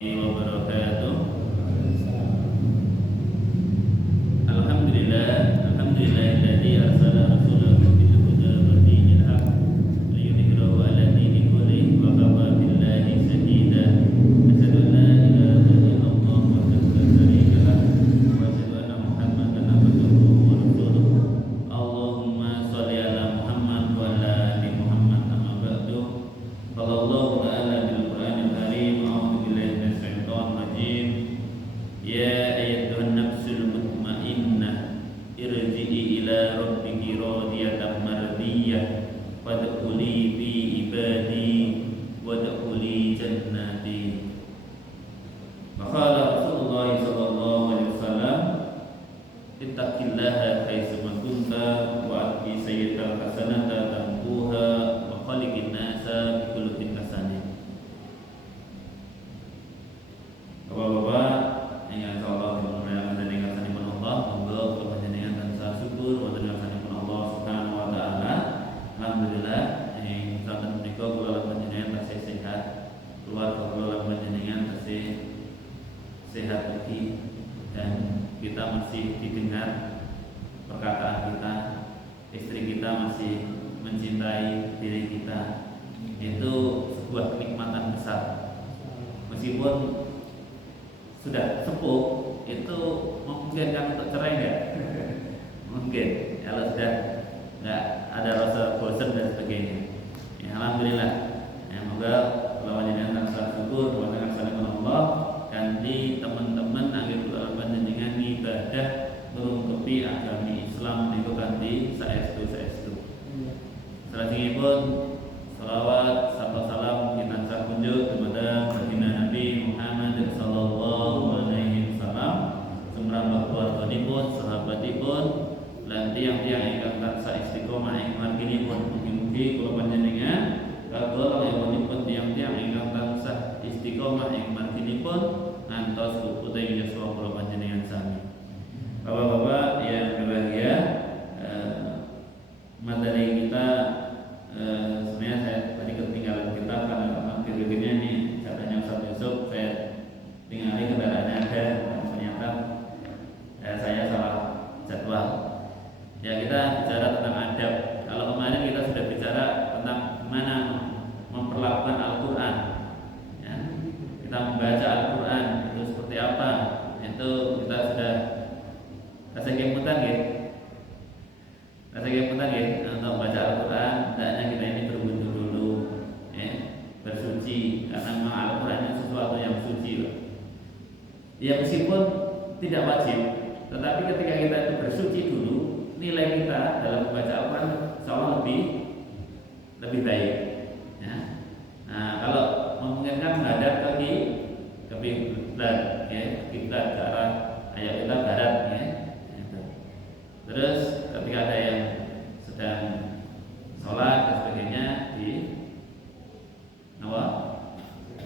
wabarakatuh. Alhamdulillah, alhamdulillahilladzi arsala rasulahu bil huda wa dinil haq liyudhhirahu 'ala dini kullihi wa kafa billahi shahida. Asyhadu an la ilaha illallah wahdahu la syarika lah wa asyhadu anna Muhammadan abduhu wa rasuluh. Allahumma shalli 'ala Muhammad wa 'ala ali Muhammad amma ba'du. Qala Allahu ta'ala bil Qur'anil karim. A'udzu billahi minasy syaithanir rajim. Ya ayyatuhan nafsul mutmainnah irji'i ila rabbiki radiyatan mardiyah fadkhuli fi ibadi wadkhuli jannati. Qala Rasulullah sallallahu alaihi wasallam, ittaqillaha haitsu ma kunta wa aqi sayyi'al hasanata tamkuha wa khaliqin nasa bi khuluqin hasanin. Bapak-bapak yang insyaallah dimuliakan dan dikasihi Allah, monggo kula panjenengan tansah syukur wonten ngarsanipun Allah Subhanahu wa taala. Alhamdulillah ing saben menika kula lan panjenengan tasih sehat, keluarga kula lan panjenengan tasih sehat lagi, dan kita masih didengar perkataan kita, istri kita masih mencintai diri kita. Itu sebuah kenikmatan besar. Meskipun sudah sepuh, itu memungkinkan untuk cerai nggak? Mungkin kalau sudah nggak ada rasa bosan dan sebagainya. Ya, alhamdulillah. Ya, moga kalau panjenengan tansah syukur wa ngarsanipun Allah, kanthi teman-teman akhir kula panjenengan ibadah ngrungkepi agami Islam niku kanthi saestu-saestu. Salajengipun selawat sarta salam kita tansah kunjuk kepada baginda Nabi Muhammad sallallahu alaihi wasallam, sumrambah keluarganipun, sahabatipun, lan tiyang-tiyang ingkang tansah istiqomah ing marginipun. Mugi-mugi kula panjenengan kagolong ewanipun tiyang-tiyang ingkang tansah istiqomah ing marginipun ngantos puputing yuswa kula panjenengan sami. Bapak-bapak yang berbahagia, materi kita sebenarnya saya tadi ketinggalan kita karena akhir-akhirnya nih katanya Ustaz Yusuf saya tinggali kendaraannya ada, ternyata saya salah jadwal. Ya, kita bicara tentang adab. Kalau kemarin kita sudah bicara tentang mana memperlakukan Al-Quran, ya, kita membaca Al-Quran itu seperti apa, itu kita sudah kasih kemutan ya. Kasih kemutan ya, untuk baca Al-Quran hendaknya kita ini berwudu dulu, ya, bersuci, karena memang Al-Quran itu sesuatu yang suci, Pak. Ya, meskipun tidak wajib, tetapi ketika kita itu bersuci dulu, nilai kita dalam membaca Al-Quran insya lebih baik, ya. Nah, kalau memungkinkan menghadap ke kiblat, ya, kiblat ke arah ayat kita barat, ya. Terus ketika ada yang sedang sholat dan sebagainya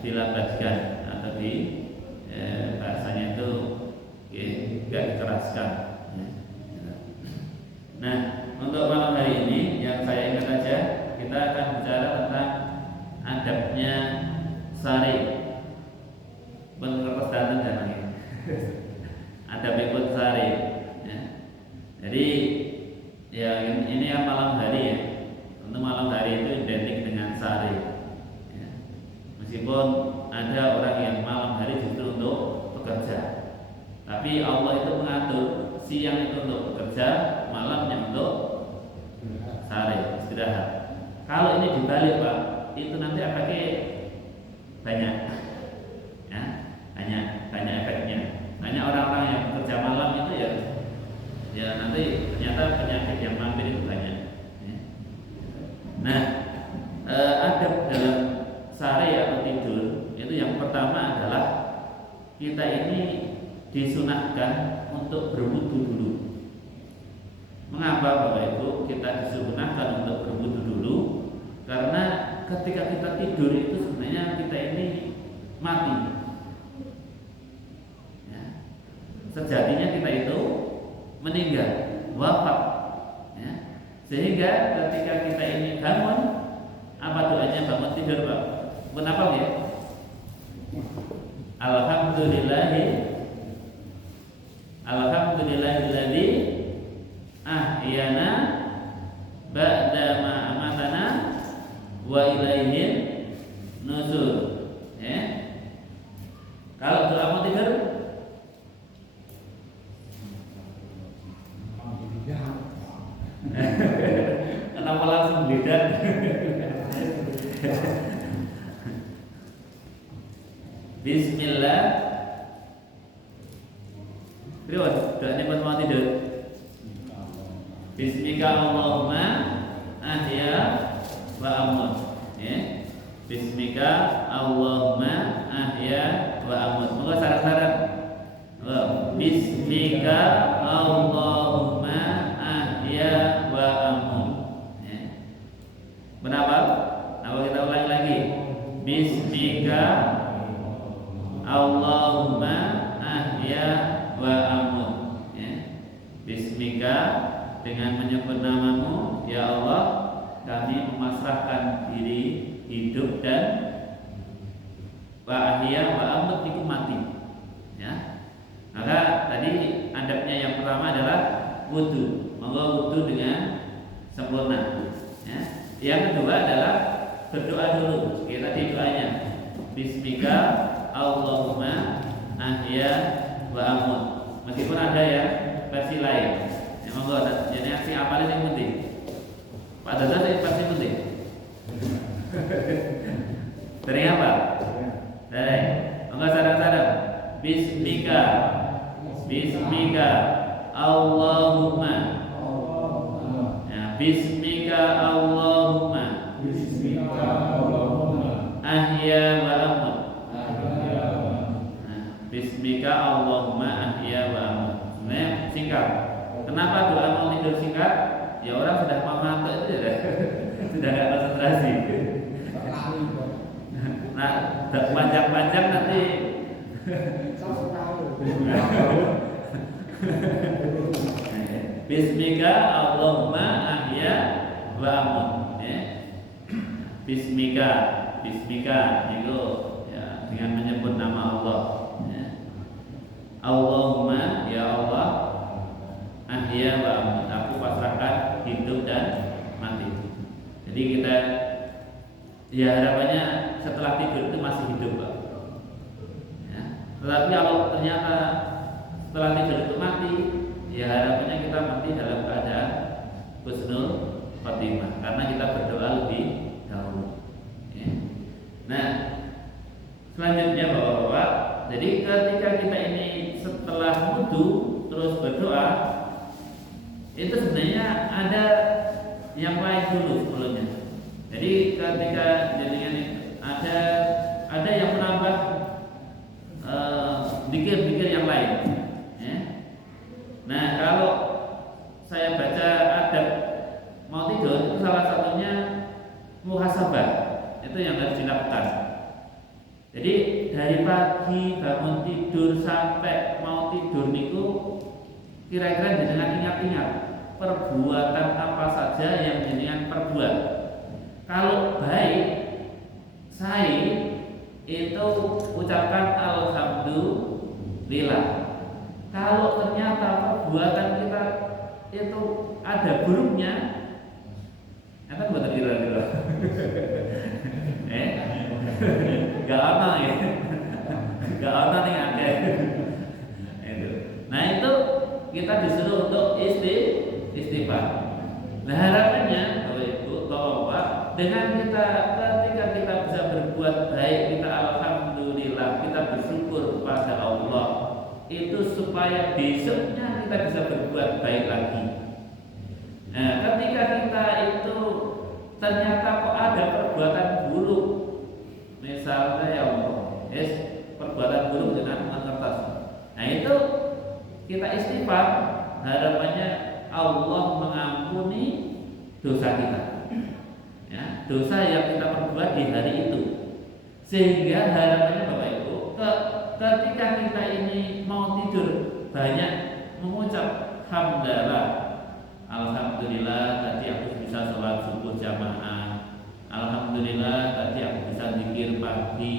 dilabaskan atau bahasanya itu tidak dikeraskan. Nah, untuk malam hari ini yang saya ingat saja, kita akan bicara tentang adabnya sari pengertas dan lagi adab ikut sari, ya. Jadi ya ini yang malam hari, ya. Untuk malam hari itu identik dengan sari, ya. Meskipun ada orang yang malam hari justru untuk bekerja, tapi Allah itu mengatur siang itu untuk bekerja, malamnya untuk sari, istirahat. Kalau ini dibalik, Pak, itu nanti efeknya banyak, ya, banyak efeknya. Banyak orang-orang yang bekerja malam itu ya nanti ternyata penyakit yang mampir itu banyak, ya. Nah, adab dalam sari atau tidur itu yang pertama adalah kita ini disunahkan untuk berwudu dulu. Mengapa Bapak Ibu kita disunahkan untuk berwudu dulu? Karena ketika kita tidur itu sebenarnya kita ini mati, ya. Sejatinya kita itu meninggal, wafat, ya. Sehingga ketika kita ini bangun, apa doanya bangun tidur, Pak? Kenapa ya? Alhamdulillahilladzi ahyana ba'da ma amatana wa ilaihin nusur. Ya. Kalau doa mau tidur, kenapa langsung beda? Bismillah. Riwayat doa ini mau tidur. Bismika Allahumma ahya wa amut. Ya. Bismika Allahumma ahya wa amut. Moga syarat-syarat. Bismika Allahumma ahya wa amut. Ya. Kenapa? Apa kita ulangi lagi? Bismika Allahumma ahya wa amut. Ya. Bismika, dengan menyebut namamu ya Allah, kami memasrahkan diri hidup dan wa ahya wa amut itu mati. Ya. Maka tadi adabnya yang pertama adalah wudu, monggo wudu dengan sempurna. Ya. Yang kedua adalah berdoa dulu. Kita tadi doanya Bismika Allahumma ahya wa amut. Meskipun ada ya versi lain. Ya monggo, jadi aksi apalin yang penting. Pak Dada yang pasti penting. Dari apa? Dari monggo sadar-sadar. Bismika Allahumma. Ya, Bismika Allahumma ahya wa amut. Bismika Allahumma ahya wa amut. Sebenarnya singkat. Kenapa doa mau tidur singkat? Ya orang sudah mau ngantuk itu sudah nggak konsentrasi. Nah, panjang-panjang nanti. Bismika Allahumma ahya wa amut. Ya. Bismika itu ya, dengan menyebut nama Allah. Ya. Allahumma, ya Allah, ahya wa amut, aku pasrahkan hidup dan mati. Jadi kita ya harapannya setelah tidur itu masih hidup, Pak. Ya. Tetapi kalau ternyata setelah tidur itu mati, ya harapannya kita mati dalam keadaan husnul khotimah karena kita berdoa lebih dahulu. Ya. Nah, selanjutnya Bapak-bapak, jadi ketika kita ini setelah wudu terus berdoa, itu sebenarnya ada yang lain dulu sebelumnya. Jadi ketika jadinya ada yang menambah zikir-zikir yang lain. Ya. Nah, kalau saya baca adab mau tidur itu salah satunya muhasabah, itu yang harus dilakukan. Jadi dari pagi bangun tidur sampai mau tidur niku kira-kira jenengan ingat-ingat perbuatan apa saja yang jenengan perbuat. Kalau baik, saya itu ucapkan alhamdulillah. Kalau ternyata perbuatan kita itu ada buruknya, kan buat kira-kira. Gak ada ya, gak ada nih ada. Nah itu kita disuruh untuk istighfar. Nah harapannya Bapak Ibu, Bapak, dengan kita ketika kita bisa berbuat baik, kita alhamdulillah, kita bersyukur kepada Allah, itu supaya besoknya kita bisa berbuat baik lagi. Nah ketika kita itu ternyata kok ada perbuatan buruk, misalnya ya Allah, perbuatan buruk dengan mengertas. Nah itu kita istighfar, harapannya Allah mengampuni dosa kita, ya, dosa yang kita perbuat di hari itu. Sehingga harapannya Bapak Ibu, ketika kita ini mau tidur banyak mengucap hamdalah, alhamdulillah tadi aku bisa sholat subuh jamaah, alhamdulillah tadi aku bisa zikir pagi,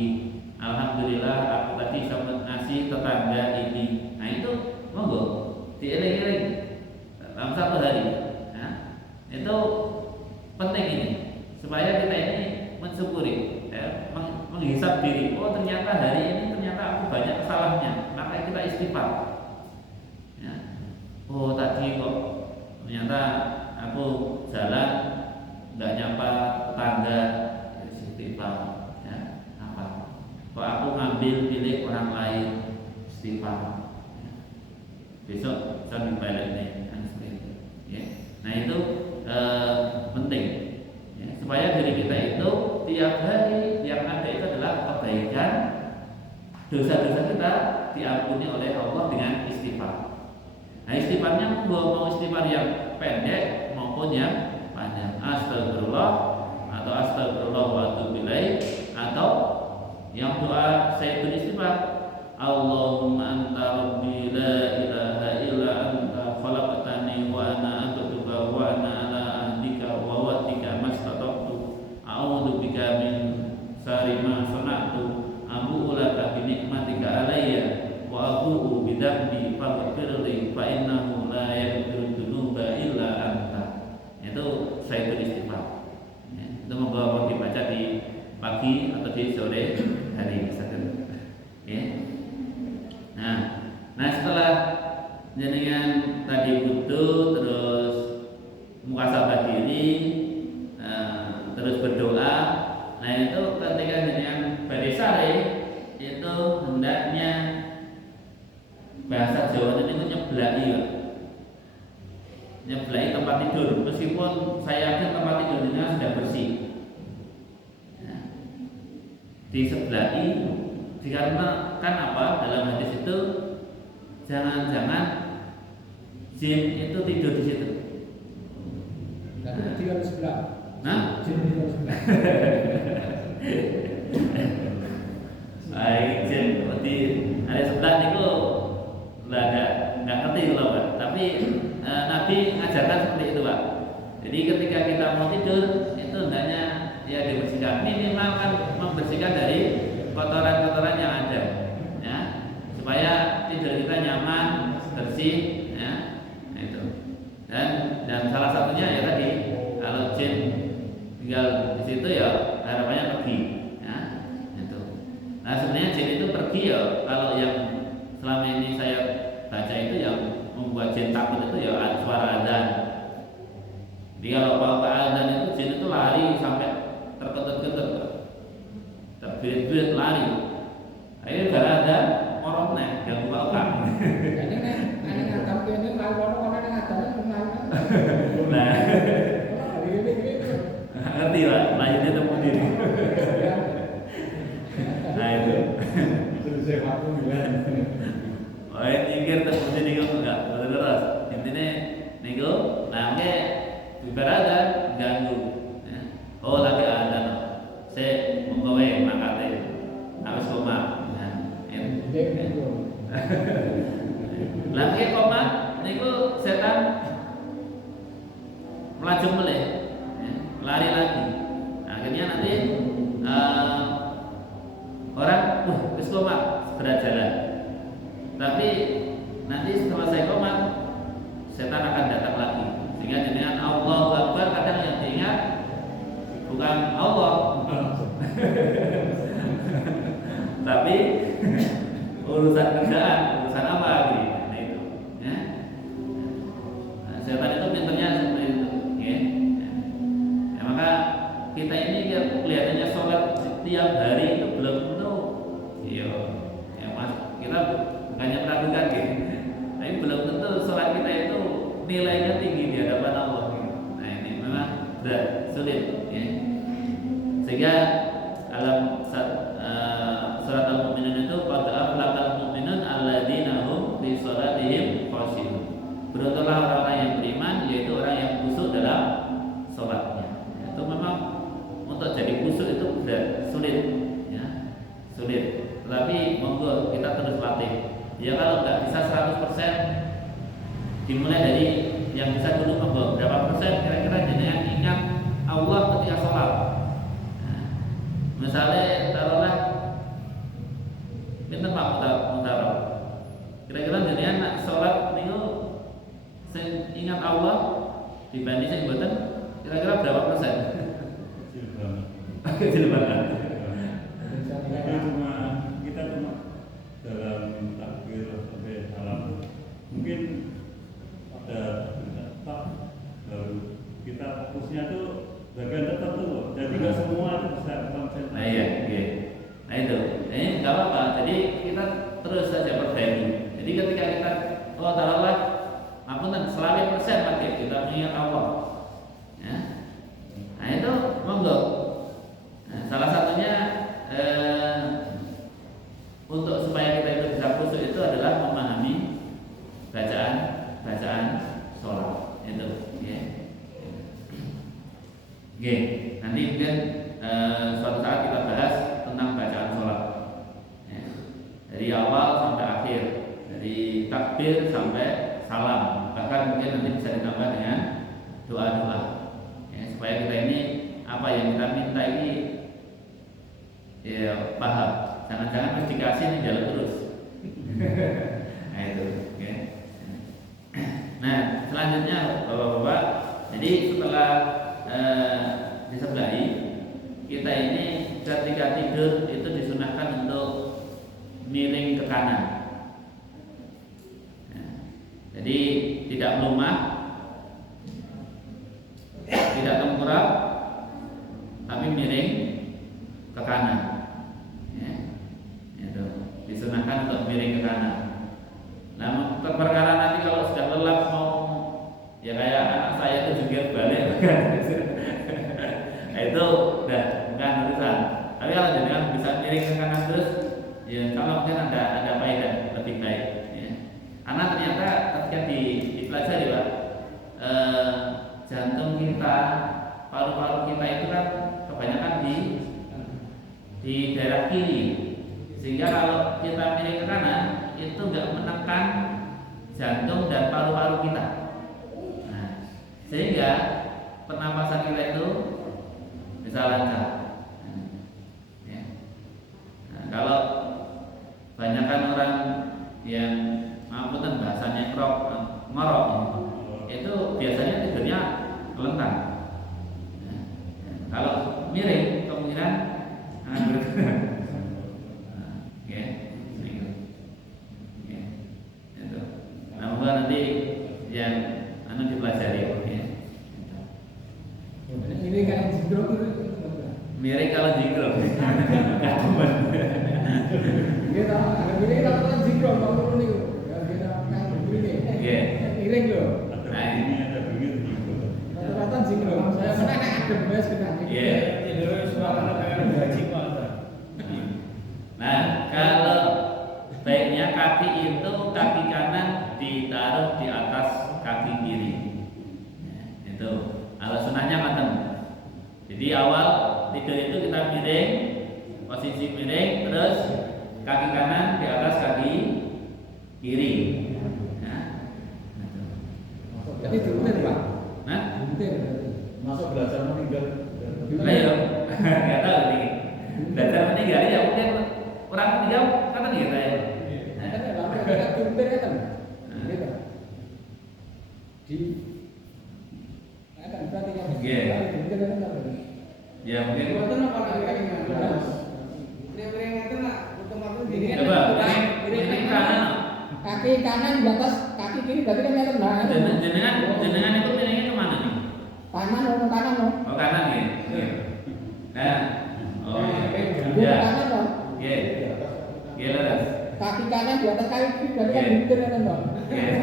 Alhamdulillah aku tadi sempat ngasih tetangga ini. Nah itu monggo dieling-eling dalam satu hari. Nah, itu penting ini supaya kita ini mensyukuri, menghisap diri. Oh ternyata hari ini ternyata aku banyak kesalahannya, maka kita istighfar. Ya. Oh tadi kok ternyata aku jalan nggak nyapa tetangga, istighfar. Ya, apa? Kok aku ngambil milik orang lain, istighfar. Ya. Besok saya balik nih, ya. Nah itu penting, ya, supaya diri kita itu tiap hari yang ada itu adalah kebaikan, dosa-dosa kita diampuni oleh Allah dengan istighfar. Nah istighfarnya mau istighfar yang pendek maupun yang panjang, astagfirullah atau astagfirullah wa atubu ilaih, atau yang doa Sayyidul Istighfar, Allahumma anta rabbi la ilaha illa anta khalaqtani wa ana abduka wa ana ala ahdika wa wa'dika mastata'tu a'udzu bika min syarri ma sana'tu abu'u laka bi nikmatika alayya wa abu'u bi dzambi faghfirli fa innahu la yaghfiru dzunuba illa anta. Itu Sayyidul Istighfar. Ya, itu membawa dibaca di pagi atau di sore hari misalkan. Ya. Nah setelah jenengan tadi butuh terus muhasabah diri, terus berdoa. Nah itu ketika jenengan badhe sare itu hendaknya bahasa Jawa itu nyeblaki, nyeblaki tempat tidur, meskipun saya yakin tempat tidurnya sudah bersih. Nah, disebelahi dikarenakan apa? Dalam hadis itu jangan-jangan jin itu tidur di situ. Dan tidur di sebelah. Nah, Jin tidur di sebelah. baik jin berarti ada sebelah itu nggak ngerti loh Pak. Tapi Nabi ngajarkan seperti itu Pak. Jadi ketika kita mau tidur itu hendaknya ya dibersihkan, minimal kan membersihkan dari kotoran-kotoran yang ada, ya, supaya tidur kita nyaman, bersih, ya, nah itu. Dan salah satunya ya tadi kalau jin tinggal di situ ya harapannya pergi, ya, itu. Nah sebenarnya jin itu pergi ya kalau yang selama ini saya baca itu yang membuat jin takut itu ya suara azan. Jadi kalau pak azan itu jin itu lari sampai terketut-ketut, terbirit-birit lari. Akhirnya gara ada orang nih yang buka. Ini ngadam kene lawan ana ngadam menawa. Nah, ngerti lah, lanjutnya temu diri. Nah itu. Terus saya aku bilang. Oh, nyingkir temu diri kok enggak terus. Intinya niku, nah oke, ibaratnya ganggu. Oh lagi ada, saya mau gawe makate, habis koma. Lagi koma, niku setan melaju meleh, lari lagi. Akhirnya nanti orang, habis koma segera jalan. Tapi nanti setelah saya koma, setan akan datang lagi. Sehingga dengan Allahu Akbar kadang yang diingat bukan Allah, tapi urusan kerjaan, urusan apa gitu. Nah itu, ya. Nah, setan itu pinternya seperti itu, ya. Ya, maka kita ini kelihatannya sholat setiap hari itu belum tentu, iya, ya mas, kita bukannya meragukan gitu, tapi belum tentu sholat kita itu nilainya tinggi di hadapan Allah. Gitu. Nah ini memang berat, sulit, ya. Sehingga dalam surat Al-Mu'minun itu qad aflahal mu'minun alladzina hum fi shalatihim khashi'un. Beruntunglah orang-orang yang beriman, yaitu orang yang khusyuk dalam salatnya. Itu memang untuk jadi khusyuk itu berat, sulit, ya. Sulit. Tetapi monggo kita terus latih. Ya kalau nggak bisa 100%, dimulai dari yang bisa dulu monggo berapa persen kira-kira jenengan ingat Allah ketika sholat. Nah, misalnya taruhlah Pak Mutarok. Kira-kira jenengan nak sholat niku sing ingat Allah dibanding sing mboten kira-kira berapa persen? Kecil banget. Kita cuma dalam takbir sampai salam mungkin ada tak baru kita fokusnya tuh bagian tertentu loh. Jadi nggak semua itu bisa konsentrasi. Nah iya. Nah itu, ini nggak apa-apa. Jadi kita terus saja perbaiki. Jadi ketika kita taruhlah ngapunten selawe persen pakai kita mengingat Allah. Ya. Nah itu monggo. Nah, salah satunya untuk supaya kita itu bisa khusyuk itu adalah memahami bacaan sholat itu. Ya. Oke, nanti mungkin suatu saat kita bahas tentang bacaan sholat. Ya. Dari awal sampai akhir, dari takbir sampai salam, bahkan mungkin nanti bisa ditambah dengan doa-doa. Ya, supaya kita ini apa yang kita minta ini ya paham. Jangan-jangan mesti dikasih nih jalan terus. Nah itu. Ya. Nah selanjutnya bapak-bapak, jadi setelah disebelahi kita ini ketika tidur itu disunahkan untuk miring ke kanan. Ya. Jadi tidak melumah, tidak tengkurap, tapi miring ke kanan. Ya. Itu disunahkan untuk miring ke kanan. Nah, perkara nanti kalau sudah lelap mau ya kayak anak saya itu juga balik nah, itu udah bukan urusan. Tapi kalau jangan bisa miring ke kanan terus, ya kalau mungkin ada faedah lebih baik. Ya. Karena ternyata ketika dipelajari Pak, jantung kita, paru-paru kita itu kan kebanyakan di daerah kiri, sehingga kalau kita miring ke kanan itu nggak menekan jantung dan paru-paru kita. Nah, sehingga pernapasan kita itu bisa lancar. Ya. Nah, kalau banyakkan orang yang mamputan bahasanya ngorok, itu biasanya tidurnya melentang. Nah, kalau miring kemungkinan akan bergerak. Nanti yang dipelajari, ya. Ini kan jingkrong itu. Miring kalau jingkrong, nggak teman. Kita miring kalau jingkrong kalau turun itu, kita kayak begini. Iya. Miring loh. Nah ini ada begini juga. Rata-rata jingkrong. Saya pernah ada bes kita. Iya. Jadi suara kayak gaji ada. Nah kalau baiknya kaki itu kaki kanan ditaruh di atas kaki kiri. Ya, itu kalau sunahnya matang. Jadi awal tidur itu kita miring, posisi miring, terus kaki kanan di atas kaki kiri. Ya. Jadi diutin Pak. Nah, Diutin. Masuk belajar meninggal. ayo, nggak tahu nih. Belajar meninggal ya mungkin orang meninggal kata gitu ya. Kita diutin ya kan. Gitu. Di akan berarti yang diutin kan apa? Ya mungkin. Itu apa lagi? Miring itu nak otomatis gini. Coba miring kanan. Kaki kanan di atas kaki kiri berarti kan yang tengah. Jenengan itu miringnya kemana nih? Kanan loh, kanan loh. Oh kanan ya. Nah, oh Dia ya. kanan loh. Iya. Iya leres. Kaki kanan di atas kaki kiri berarti kan diutin kan loh. Iya.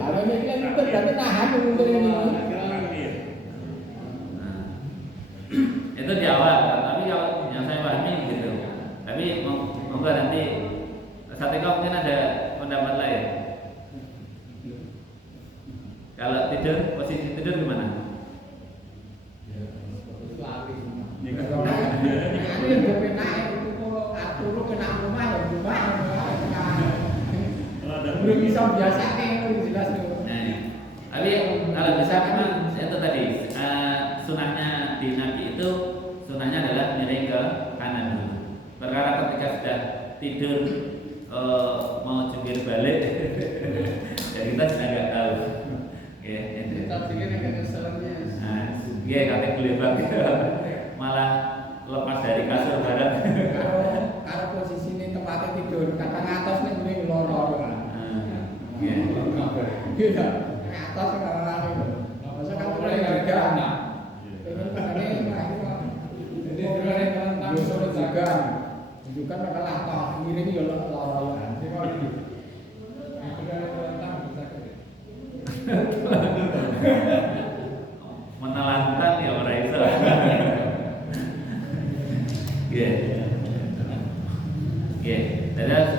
Kalau ini kan diutin berarti nahan diutin ini. Nah, itu di awal, tapi kalau yang saya pahami gitu. Tapi monggo nanti Sateko mungkin ada pendapat lain. Kalau tidur, posisi tidur gimana? Belum bisa biasa nih jelas nih. Nah, tapi kalau bisa memang itu tadi sunahnya di Nabi itu sunahnya adalah miring ke kanan dulu. Perkara ketika sudah tidur mau jungkir balik, ya kita sudah nggak tahu. Ya, itu. Kita pikir yang keselannya. Nah, ya kata gelebak malah lepas dari kasur bareng. Kalau posisi ini tempatnya tidur, kadang atas nih mending loro. Ya. Iya, atas sekarang itu. Masa kan mulai harga. Pengen kadangnya jadi sebenarnya tentang suruh jaga. Juga kalah toh, ngirim ya loro. Jadi kalau ini tentang bisa Menelantar ya orang itu. Ya. Ya, terus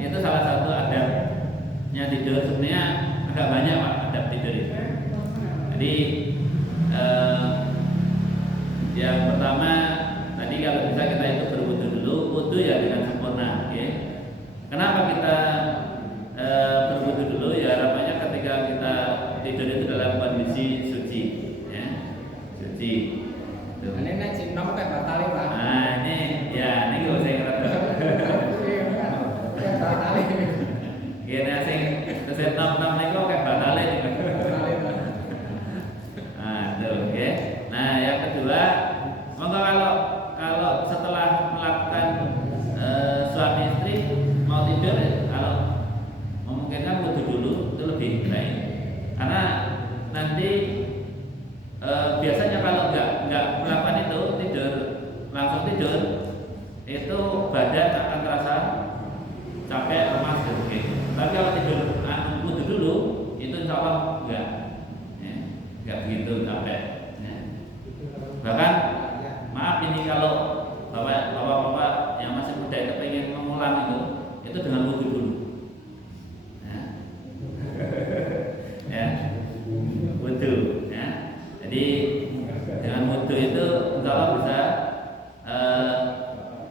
itu salah satu adabnya tidur. Sebenarnya agak banyak Pak adab tidur itu. Jadi yang pertama tadi kalau bisa kita itu berwudu dulu, wudu ya dengan sempurna. Okay. Kenapa kita berwudu dulu? Ya harapannya ketika kita tidur itu dalam kondisi suci, ya, suci. Tuh. ini nek cinom kayak batal Pak. Nah ini ya ini gue saya kira. Kayak batal. Gini sing terus nom nih kok kayak batalnya nih. Nah tuh, oke. Nah yang kedua, monggo kalau setelah melakukan suami istri mau tidur, kalau memungkinkan wudu dulu itu lebih baik. Karena nanti biasanya kalau nggak melakukan itu langsung tidur itu badan akan terasa capek lemas gitu. Tapi kalau tidur wudu dulu itu insya Allah nggak begitu capek. Ya. Bahkan maaf ini kalau bapak-bapak yang masih muda itu pengen mengulang itu dengan wudu dulu. Ya, wudu. Ya. Jadi dengan wudu itu insya Allah bisa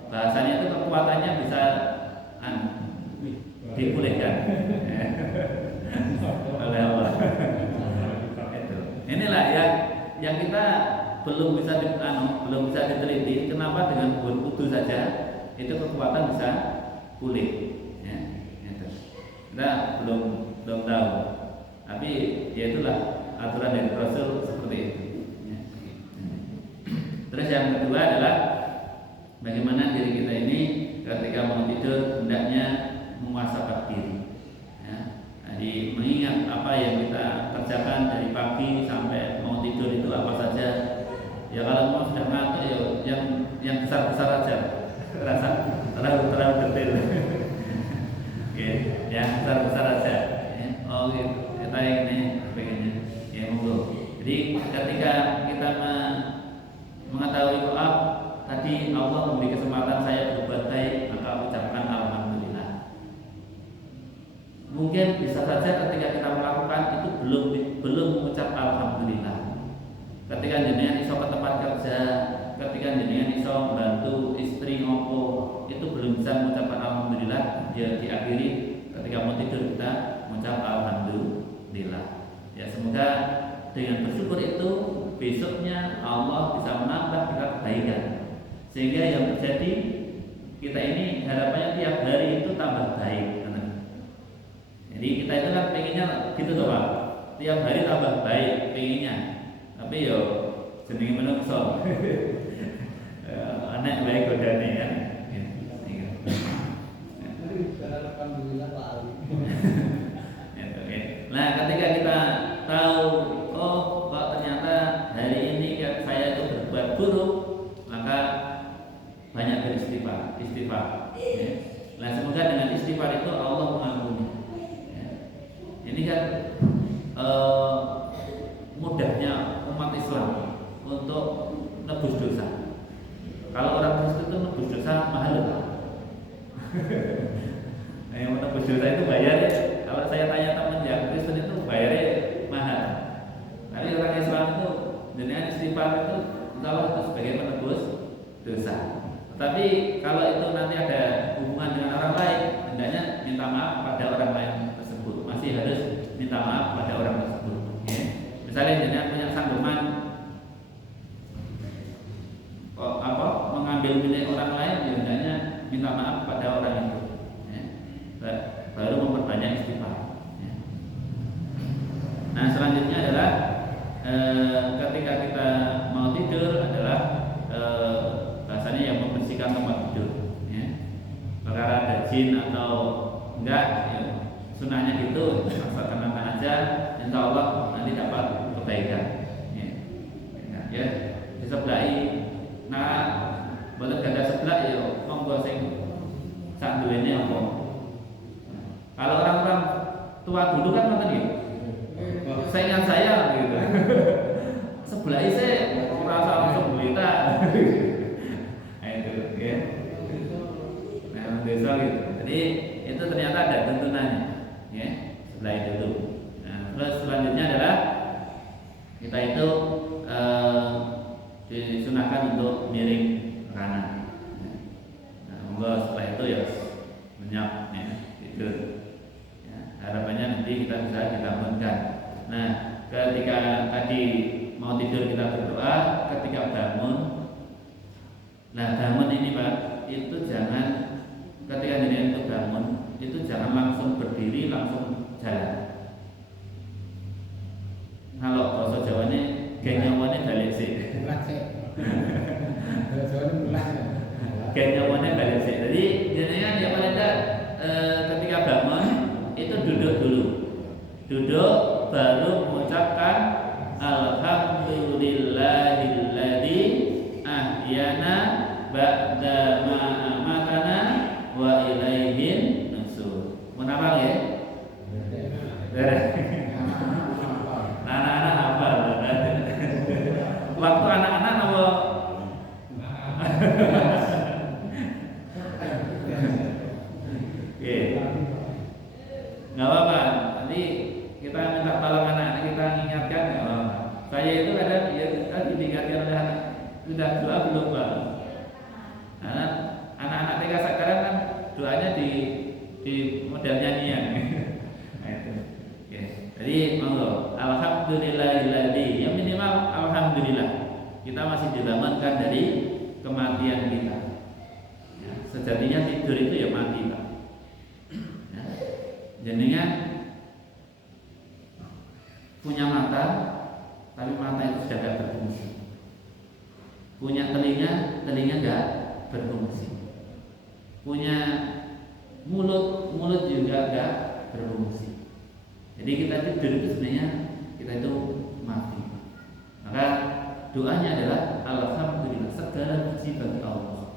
bahasanya itu kekuatannya bisa dipulihkan oleh Allah. Itu. Inilah yang kita belum bisa diteliti kenapa dengan wudu saja itu kekuatan bisa pulih. Ya, itu. Kita belum tahu. Tapi ya itulah aturan dari Rasul seperti itu. Ya. Terus yang kedua adalah bagaimana diri kita ini ketika mau tidur hendaknya memuasakan diri. Ya. Jadi mengingat apa yang kita kerjakan dari pagi sampai mau tidur itu apa saja. Ya kalau mau sudah ngantuk ya yang besar-besar aja. Terlalu detail. Oke, yang besar-besar aja. Ya. Oh gitu. Kita ini pengennya ya monggo. Jadi ketika kita mengetahui tadi Allah memberi kesempatan saya berbuat baik, maka ucapkan alhamdulillah. Mungkin bisa saja ketika kita melakukan itu belum mengucap alhamdulillah. Ketika jenengan iso ke tempat kerja, ketika jenengan iso membantu istri ngopo, itu belum bisa mengucapkan alhamdulillah. Ya diakhiri ketika mau tidur kita mengucap alhamdulillah. Ya semoga dengan bersyukur itu besoknya Allah bisa menambah kita kebaikan. Sehingga yang terjadi kita ini harapannya tiap hari itu tambah baik. Jadi kita itu kan pengennya gitu tuh Pak. Tiap hari tambah baik pengennya. Tapi yo jenenge menungso. Anak baik godane kan. Alhamdulillah Pak Ali. Nah, ketika kita tahu kok ternyata hari ini saya itu berbuat buruk, maka banyak beristighfar. Ya. Nah, semoga dengan istighfar itu Allah mengampuni. Ya. Ini kan mudahnya umat Islam untuk nebus dosa. Kalau orang Kristen itu nebus dosa mahal loh. Yang menebus dosa itu bayar. Kalau saya tanya teman yang Kristen itu bayarnya mahal. Tapi orang Islam itu dengan istighfar itu insya Allah itu sebagai menebus dosa. Tapi kalau itu nanti ada hubungan dengan orang lain, hendaknya minta maaf pada orang lain tersebut. Masih harus minta maaf pada orang tersebut. Ya. Misalnya jenengan punya sanggupan mengambil milik orang lain, ya hendaknya rajin atau enggak, ya, sunahnya gitu, laksanakan aja, insya Allah nanti dapat kebaikan. Ya, disebelahi, nah, boleh ganda sebelah ya, monggo sing sak duwene apa. Kalau orang-orang tua dulu kan ngoten gitu. Saya ingat saya gitu. Sebelah saya merasa langsung berita. Nah itu ya. Nah desa gitu. Jadi itu ternyata ada tuntunannya, ya. Sebelah itu dulu. Nah terus selanjutnya adalah kita itu disunahkan untuk miring kanan. Nah monggo setelah itu ya menyap ya tidur. Ya, harapannya nanti kita bisa dibangunkan. Nah ketika tadi mau tidur kita berdoa, ketika bangun, nah bangun ini Pak, itu jangan ketika dirinya itu bangun, itu jangan langsung berdiri langsung jalan. Kalau bahasa Jawanya genyawane balik sih. Bulat sih. Jawabannya bulat. Genyawane balik sih. Jadi dirinya ya paling tidak ketika bangun itu duduk dulu. Duduk baru mengucapkan alhamdulillahilladzi ahyana ba'da ma amatana wa ilaihin nusur. Menapa ya? Anak-anak apa? Waktu anak-anak apa? Oke. Nggak apa-apa. Nanti kita minta tolong anak-anak kita mengingatkan. Saya itu kadang ya tadi diingatkan oleh anak, sudah doa belum Pak? Anak-anak TK sekarang kan doanya di model nyanyian. Nah, itu. Oke. Jadi monggo, alhamdulillahilladzi, yang minimal alhamdulillah kita masih dibangunkan dari kematian kita. Ya, sejatinya tidur itu ya mati Pak. Ya. Jenengan punya mata, tapi mata itu sudah tidak berfungsi. Punya telinga, telinga tidak berfungsi. Punya mulut, mulut juga tidak berfungsi. Jadi kita tidur itu sebenarnya kita itu mati. Maka doanya adalah alhamdulillah, segala puji bagi Allah.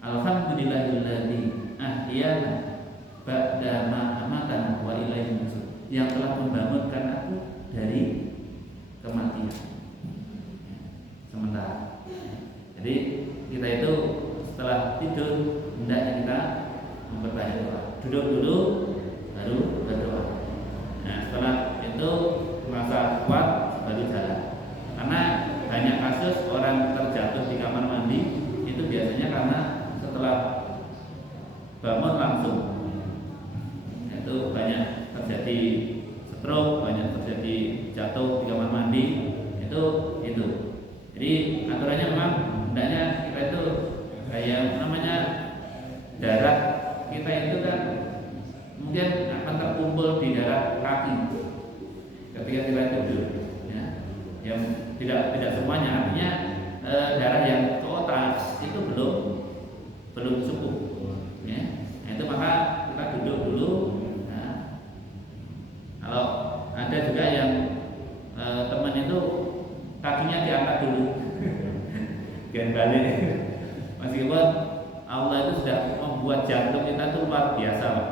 Alhamdulillahilladzi ahyana ba'da ma amatana wa ilaihin nusur, yang telah membangunkan aku dari kematian sementara. Jadi kita itu setelah tidur hendaknya kita memperbanyak doa. Duduk dulu baru berdoa. Nah setelah itu merasa kuat baru jalan. Karena banyak kasus orang terjatuh di kamar mandi itu biasanya karena setelah bangun langsung. Itu banyak terjadi stroke, banyak terjadi jatuh di kamar mandi itu. Jadi aturannya memang hendaknya kita itu kayak namanya darah kita itu kan mungkin akan terkumpul di daerah kaki ketika kita tidur, ya. Yang tidak semuanya, artinya darah yang ke otak itu belum cukup, ya. Nah, itu maka kita duduk dulu. Nah, kalau ada juga yang teman itu kakinya diangkat dulu, jangan balik. Meskipun Allah itu sudah membuat jantung kita itu luar biasa, Pak.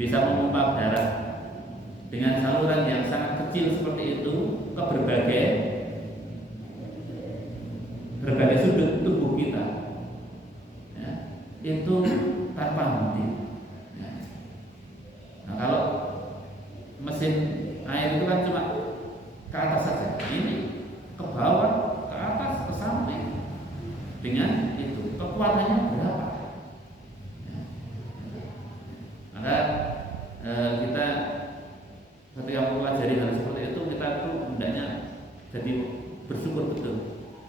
Bisa memompa darah dengan saluran yang sangat kecil seperti itu ke berbagai sudut tubuh kita, ya, itu tanpa henti. Ya. Nah, kalau mesin air itu kan cuma ke atas saja, ini ke bawah, ke atas, ke samping, dengan itu kekuatannya berapa? Ya. Maka kita ketika mempelajari hal seperti itu, kita tuh hendaknya jadi bersyukur betul.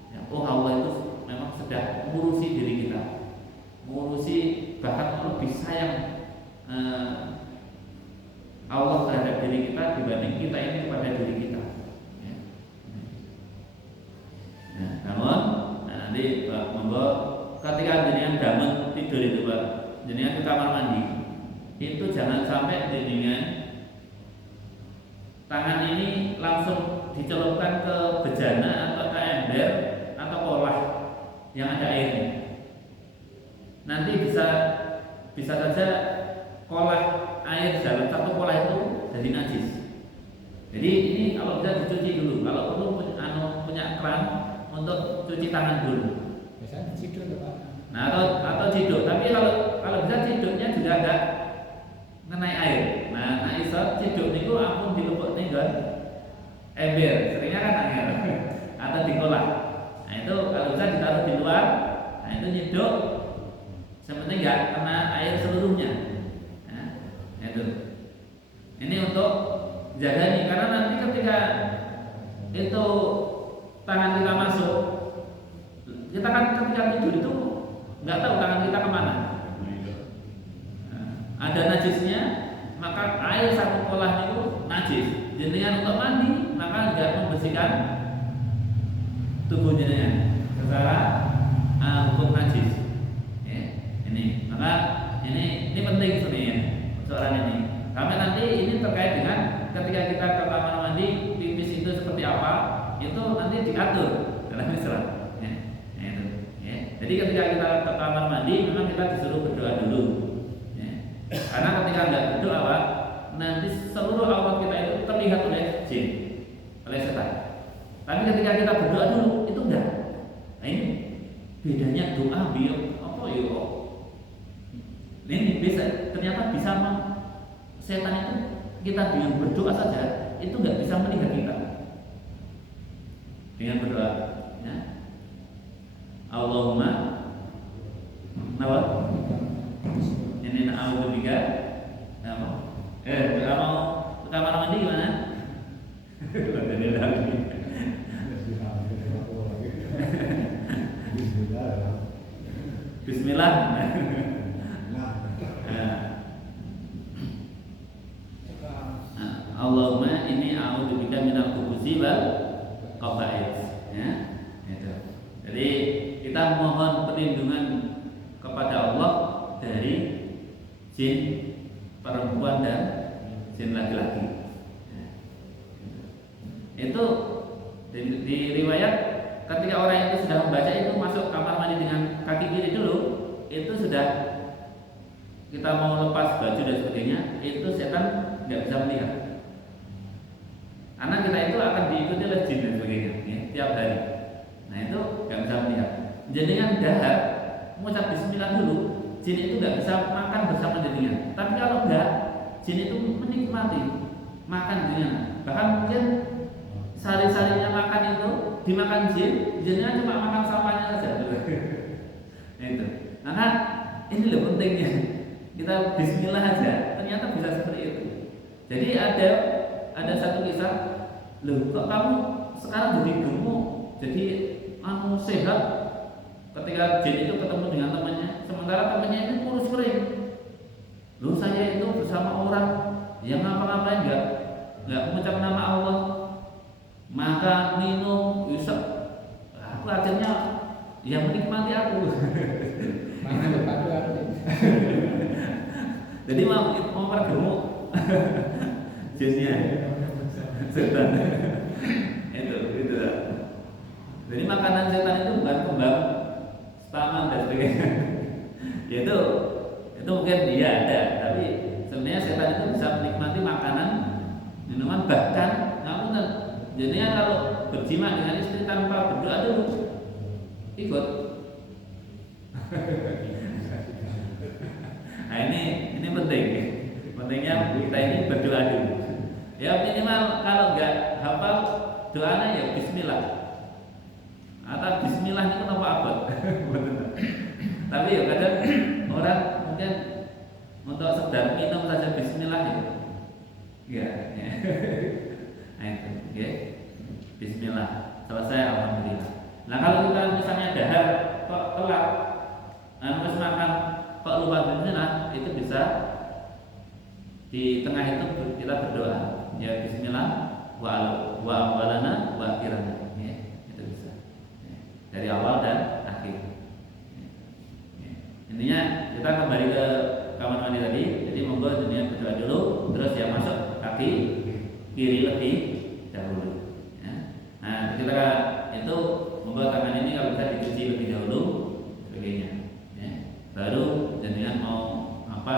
Ya, oh Allah itu memang sedang mengurusi diri kita, mengurusi, bahkan lebih sayang Allah terhadap diri kita dibanding kita ini kepada diri kita. Ya. Nah, namun nanti Pak monggo ketika jenengan bangun tidur itu Pak, jenengan ke kamar mandi, itu jangan sampai jenengan tangan ini langsung dicelupkan ke bejana atau ke ember atau kolah yang ada airnya. Nanti bisa saja kolah air dalam satu kolah itu jadi najis. Jadi ini kalau bisa dicuci dulu. Kalau perlu punya keran untuk cuci tangan dulu. Biasanya diciduk ya Pak. Nah atau ciduk. Tapi kalau bisa ciduknya juga ada mengenai air. Nah iso ciduk niku ampun dilupuk tinggal ember. Seringnya kan air atau di kolah. Nah itu kalau bisa ditaruh di luar. Nah itu nyiduk. Sepenting nggak kena air seluruhnya. Nah, itu. Ini untuk jaga nih, karena nanti ketika itu tangan kita masuk, kita kan ketika tidur itu nggak tahu tangan kita kemana. Nah, ada najisnya, maka air satu kolah itu najis. Jenengan untuk mandi, maka nggak membersihkan tubuh jenengan secara hukum najis. Ini, maka ini penting sebenarnya persoalan ini. Sampai nanti ini terkait dengan ketika kita ke kamar mandi, pipis itu seperti apa, itu nanti diatur dalam Islam. Itu. Jadi ketika kita ke kamar mandi, memang kita disuruh berdoa dulu. Karena ketika nggak berdoa, Pak, nanti seluruh awal kita itu terlihat oleh jin, oleh setan. Tapi ketika kita berdoa dulu, itu enggak. Nah ini bedanya doa biar apa ya? Ini bisa ternyata bisa setan itu kita dengan berdoa saja itu nggak bisa melihat kita dengan berdoa. Ya. Allahumma nawat ini na'udzubika nama doa mau ke kamar mandi gimana? Bismillah. Allahumma inni a'udzubika minal khubuthi wal khaba'ith. Ya, itu. Jadi kita mohon perlindungan kepada Allah dari jin perempuan dan jin laki-laki. Ya, itu di riwayat ketika orang itu sudah membaca itu masuk kamar mandi dengan kaki kiri dulu, itu sudah kita mau lepas baju dan sebagainya, itu setan nggak bisa melihat. Karena kita itu akan diikuti oleh jin dan sebagainya ya, tiap hari. Nah itu nggak bisa melihat. Jenengan dahar mengucap bismillah dulu, jin itu nggak bisa makan bersama jenengan. Tapi kalau enggak, jin itu menikmati makan jenengan. Bahkan mungkin sari-sarinya makan itu dimakan jin, jinnya cuma makan sampahnya saja. Nah itu. Maka ini loh pentingnya kita bismillah aja. Ternyata bisa seperti itu. Jadi ada satu kisah, loh kok kamu sekarang jadi gemuk, jadi sehat ketika jin itu ketemu dengan temannya, sementara temannya itu kurus kering. Loh saya itu bersama orang yang ngapa-ngapain nggak mengucap nama Allah, makan, minum, usap, aku akhirnya yang menikmati aku. Mana depan Jadi mau mempergemuk jinnya setan itu lah. Jadi makanan setan itu bukan kembang setaman dan sebagainya. Itu mungkin dia ada, tapi sebenarnya setan itu bisa menikmati makanan, minuman, bahkan ngapunten. Jadinya kalau berjima dengan istri tanpa berdoa dulu ikut. Nah ini penting. Pentingnya kita ini berdoa dulu. Ya minimal kalau nggak hafal doanya ya bismillah. Atau bismillah itu apa abad. Tapi ya kadang orang mungkin untuk sekedar minum saja bismillah ya. Ya. Nah itu, ya. Bismillah. Selesai alhamdulillah. Nah kalau kita misalnya dahar kok telat, harus makan kok lupa bismillah, itu bisa di tengah itu kita berdoa ya bismillah wa awalana wa akhirana ya, itu bisa ya, dari awal dan akhir ya. Intinya kita kembali ke kamar mandi tadi. Jadi monggo jenengan berdoa dulu, terus ya masuk kaki kiri lebih dahulu. Ya. Nah, ketika itu monggo tangan ini kalau bisa dicuci lebih dahulu, sebagainya. Ya. Baru jenengan mau apa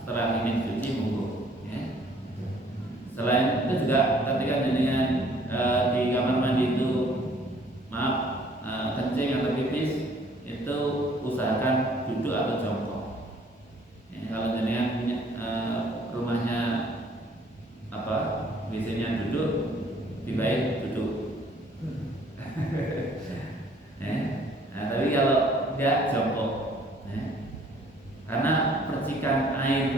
setelah ini dicuci monggo. Ya. Selain itu juga ketika jenengan di kamar mandi itu kencing atau pipis itu usahakan duduk atau jongkok. Ya, kalau jenengan punya rumahnya apa WC-nya duduk, lebih baik duduk. Ya. Nah, tapi kalau enggak jongkok, ya. Karena percikan air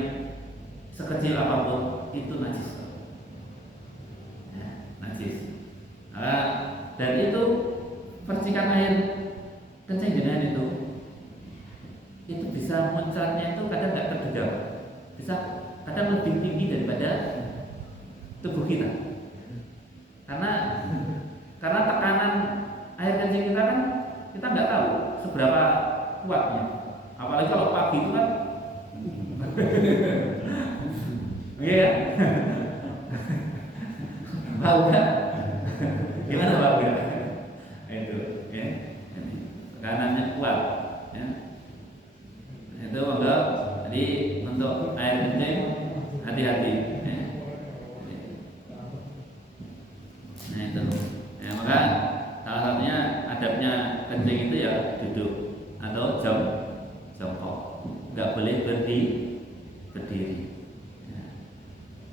sekecil apapun itu najis. Ya, najis. Dan itu percikan air kencing jenengan itu bisa muncratnya itu kadang nggak terduga, bisa kadang lebih tinggi daripada tubuh kita, karena tekanan air kencing kita kan kita nggak tahu seberapa kuatnya, apalagi kalau pagi itu kan, iya ya, tahu kan? Gimana Pak? Itu, ya, tekanannya kuat, ya. Itu monggo. Jadi untuk air kencing hati-hati. Ya. Nah itu, ya, maka salah satunya adabnya kencing itu ya duduk atau jongkok, nggak boleh berdiri. Ya.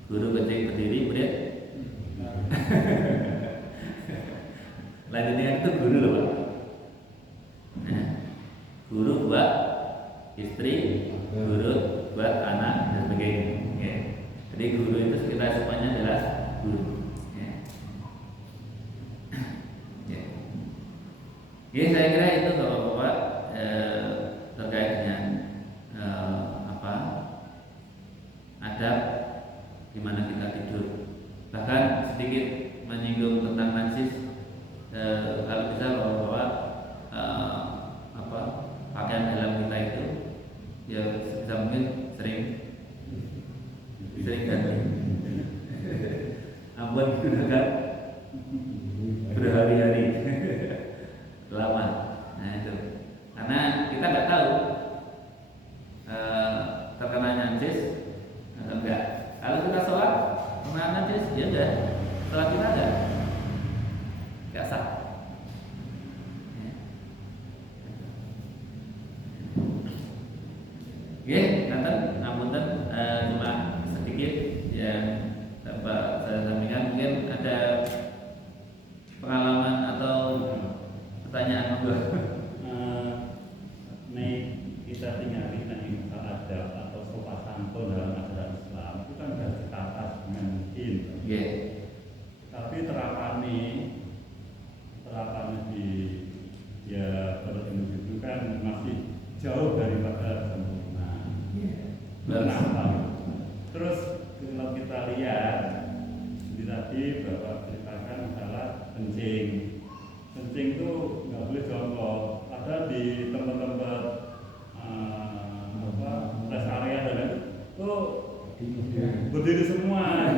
Guru kencing berdiri, murid. Lanjutnya itu guru loh Pak. Nah, guru buat istri, guru buat anak dan sebagainya. Ya. Jadi guru itu kita semuanya adalah guru. Ya. Ya. Jadi saya kira itu Bapak-bapak terkait dengan adab gimana kita tidur. Bahkan sedikit menyinggung tentang najis. Kalau bisa bawa pakaian dalam kita itu ya sebisa mungkin sering ganti. Ampun digunakan berhari-hari lama. Nah itu karena kita nggak tahu terkena najis atau enggak. Kalau kita sholat kena najis ya udah sholat kita ada. Gak sah. Oke, nanti namunten cuma sedikit yang dapat saya sampaikan. Mungkin ada pengalaman atau pertanyaan monggo. Nih kita tinggal di adab atau sopan santun dalam ajaran Islam itu kan sudah ditata dengan mungkin. Yeah. Tapi terapannya di ya pada individu kan masih jauh daripada sempurna. Kenapa? Terus kalau kita lihat di tadi Bapak ceritakan masalah kencing itu nggak boleh jongkok. Ada di tempat-tempat rest area dan itu berdiri semua.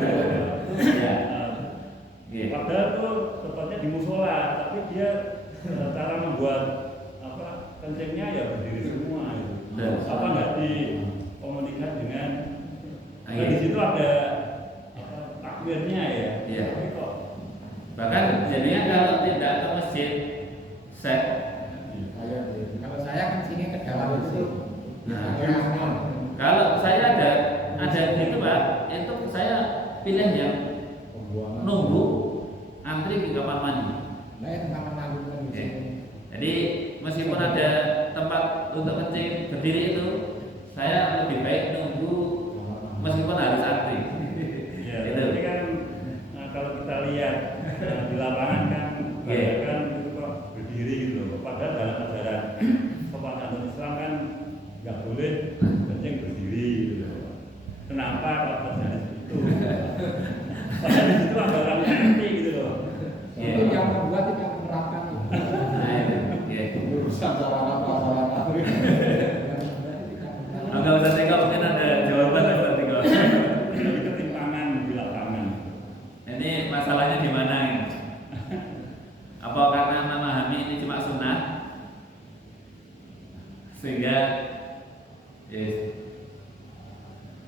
Padahal tuh tempatnya di musola, tapi dia cara membuat kencingnya ya berdiri semua. Apa nggak dikomunikasikan dengan? Nah, di situ ada takbirnya ya. Iya. Tapi kok Bahkan jadinya kalau tidak ke masjid set. Kalau saya kan sini ke dalam itu. Nah, kalau saya ada gitu Pak, itu saya pilih yang nunggu antri di kamar mandi. Nah, itu kamar mandi kan di sini. Jadi meskipun ada tempat untuk kencing berdiri itu, saya lebih baik nunggu meskipun harus antri. ya, tapi kan kalau kita lihat di lapangan kan kan itu kok berdiri gitu loh. Padahal dalam ajaran sopan santun Islam kan nggak boleh kencing berdiri gitu loh. Kenapa kalau terjadi itu? Padahal di situ ada orang yang ngerti gitu loh. Itu yang membuat itu yang menerapkan itu. Nah, itu. Urusan cara apa.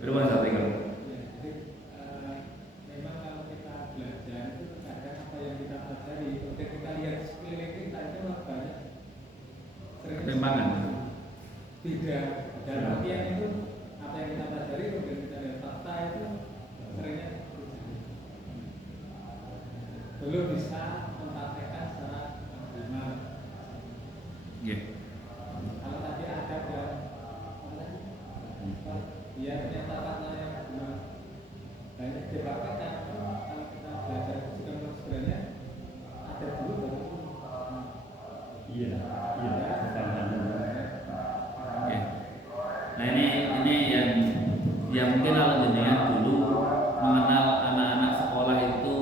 Berapa satu itu? Memang kalau kita belajar itu terkadang apa yang kita pelajari, kemudian kita lihat sekeliling kita itu banyak Ketimpangan. tidak. Dan artian itu apa yang kita pelajari kemudian kita lihat fakta itu seringnya belum bisa mempraktekkan secara maksimal. Iya. Kalau tadi ada ya ternyata partnernya memang banyak dipraktekkan. Kalau kita belajar juga sebenarnya ada dulu baru Iya, kesamaan. Oke. Nah ini yang mungkin kalau jenengan dulu mengenal anak-anak sekolah itu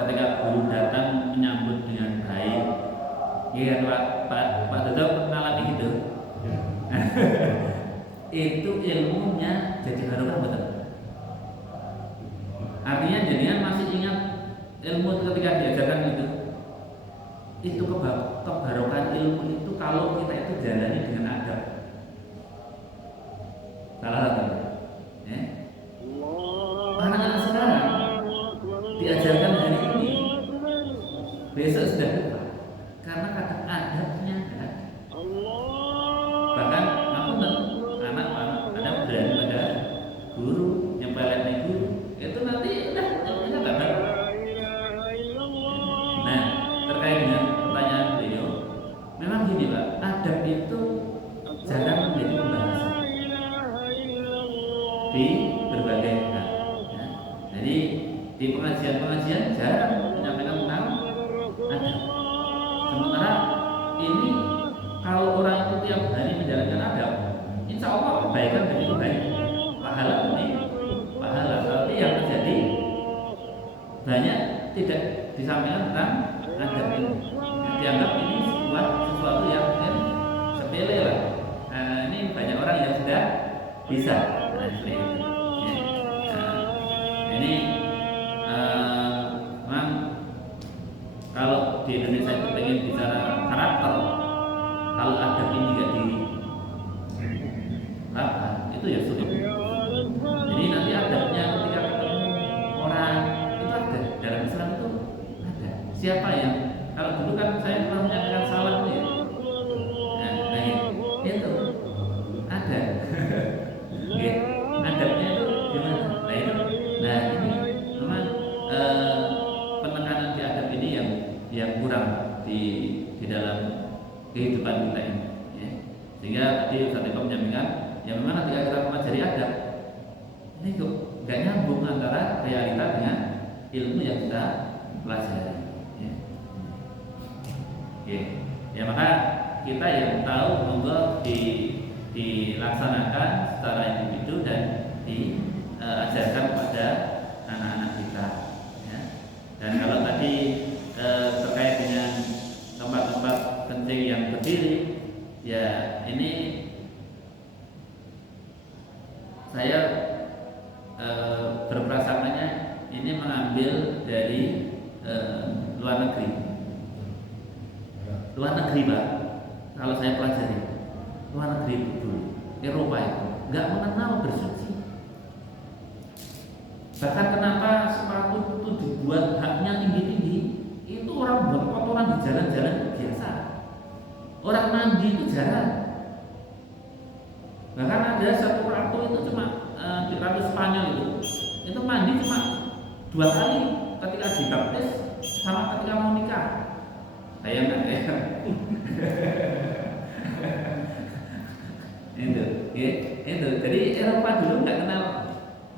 ketika guru datang menyambut dengan baik. Iya kan Pak Dodo mengalami gitu. Itu ilmunya jadi barokah betul. Artinya jenengan masih ingat ilmu ketika diajarkan itu. Itu kebarokan ilmu itu kalau kita itu jalani dengan adab. Salah satu. Ya. Anak-anak sekarang diajarkan hari ini, besok sudah lupa karena kata adabnya kan. Bahkan anak ada berani pada guru yang peletnya guru itu nanti udah ilmunya nggak ada. Nah terkait dengan pertanyaan beliau, memang gini Pak, adab itu jarang menjadi pembahasan di berbagai hal. Ya. Jadi di pengajian jarang menyampaikan tentang adab. Sementara ini kalau orang itu tiap hari menjalankan adab, insya Allah kebaikan demi kebaikan, pahala demi pahala. Tapi yang terjadi banyak tidak disampaikan tentang adab ini. Dianggap ini sesuatu yang mungkin sepele lah. Nah, ini banyak orang yang sudah bisa. Nah, seperti itu. Ya. Nah, ini memang kalau di Indonesia itu ingin bicara karakter, kalau adab ini nggak diterapkan, itu ya sulit. Jadi nanti adabnya ketika ketemu orang itu ada dalam Islam itu ada. Siapa yang kalau dulu kan saya pernah menyampaikan salam itu ya. Nah itu ada. Ya, adabnya itu gimana? Nah itu. Nah ini memang penekanan di adab ini yang kurang di dalam kehidupan kita ini. Ya. Sehingga tadi Ustaz Eko menyampaikan, yang memang ketika kita mempelajari adab, ini kok nggak nyambung antara realita dengan ilmu yang kita pelajari. Ya. Oke. Ya maka kita yang tahu monggo dilaksanakan secara individu dan diajarkan kepada anak-anak kita. Ya. Dan kalau tadi terkait dengan tempat-tempat kencing yang berdiri, ya ini saya berprasangkanya ini mengambil dari luar negeri. Luar negeri Pak, kalau saya pelajari luar negeri itu Eropa itu nggak mengenal bersuci. Bahkan kenapa sepatu itu dibuat haknya tinggi-tinggi, itu orang buang kotoran di jalan-jalan itu biasa. Orang mandi itu jarang. Bahkan ada satu ratu itu cuma di ratu Spanyol itu mandi cuma 2 kali ketika dibaptis sama ketika mau nikah. Bayangkan ya. Itu. Jadi Eropa dulu nggak kenal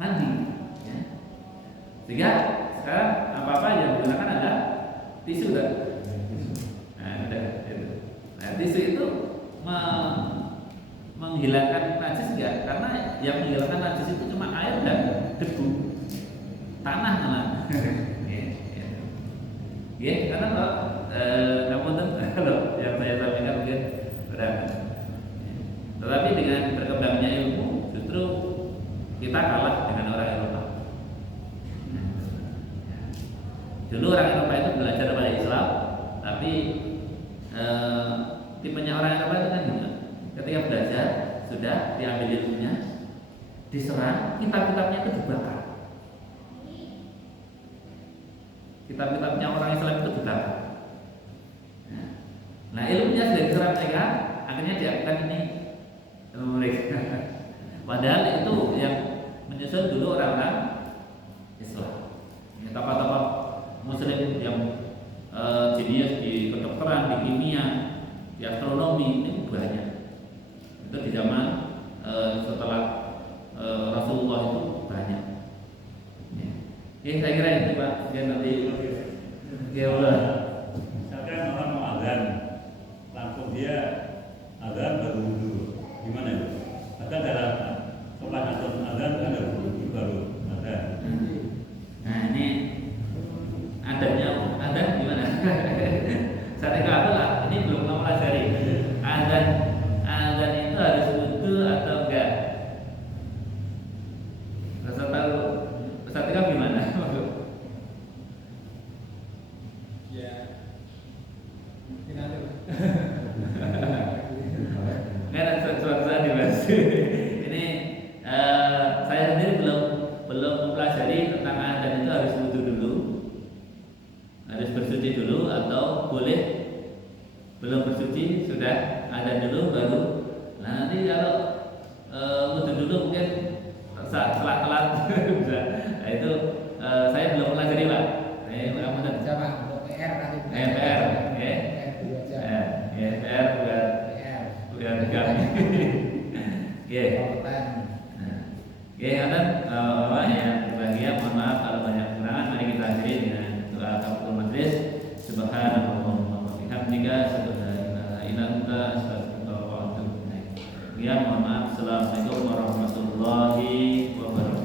mandi. Ya. Sehingga sekarang apa-apa yang digunakan adalah tisu kan. Nah, tisu itu menghilangkan najis enggak? Karena yang menghilangkan najis itu cuma air dan debu, tanah malah. Karena kalau yang saya sampaikan mungkin berat. Tetapi dengan berkembangnya ilmu, justru kita kalah dengan orang Eropa. Dulu orang Eropa itu belajar pada Islam, tapi tipenya orang Eropa itu kan gitu. Ketika belajar sudah diambil ilmunya, diserang, kitab-kitabnya itu dibakar. Kitab-kitabnya orang Islam itu dibakar. Nah, ilmunya sudah diserang mereka, akhirnya diakukan ini ilmu mereka. Padahal itu yang menyusun dulu orang-orang Islam. Tokoh-tokoh Muslim yang jenius di kedokteran, di kimia, di astronomi ini banyak. Itu di zaman setelah Rasulullah itu banyak. Ya, saya kira itu Pak. Ya nanti. Ya Allah. Misalkan orang mau azan, langsung dia azan baru wudhu, gimana itu? Ada cara setelah azan ada wudhu baru azan. Nah ini adanya ada gimana? Saya kata lah, ini belum kamu pelajari. Azan itu harus wudhu atau enggak? Rasa tahu Ustaz Tika gimana? Ya, mungkin ada. Kan suatu saat dibahas. Ini saya sendiri belum mempelajari tentang azan itu harus wudhu dulu, harus bersuci dulu, atau boleh belum bersuci sudah azan dulu baru. Nah nanti kalau wudhu dulu mungkin telat bisa. Nah itu saya belum pelajari Pak. Siapa? Untuk PR nanti. PR, ya. dulu aja. PR bukan kami. Oke. Kompeten. Oke, kan Allah yang berbahagia, mohon maaf kalau banyak kekurangan. Mari kita akhiri dengan doa kafaratul majelis. Subhanallahumma wa bihamdika, asyhadu an la ilaha illa anta, astaghfiruka wa atubu ilaik. Ya, mohon maaf. Assalamualaikum warahmatullahi wabarakatuh.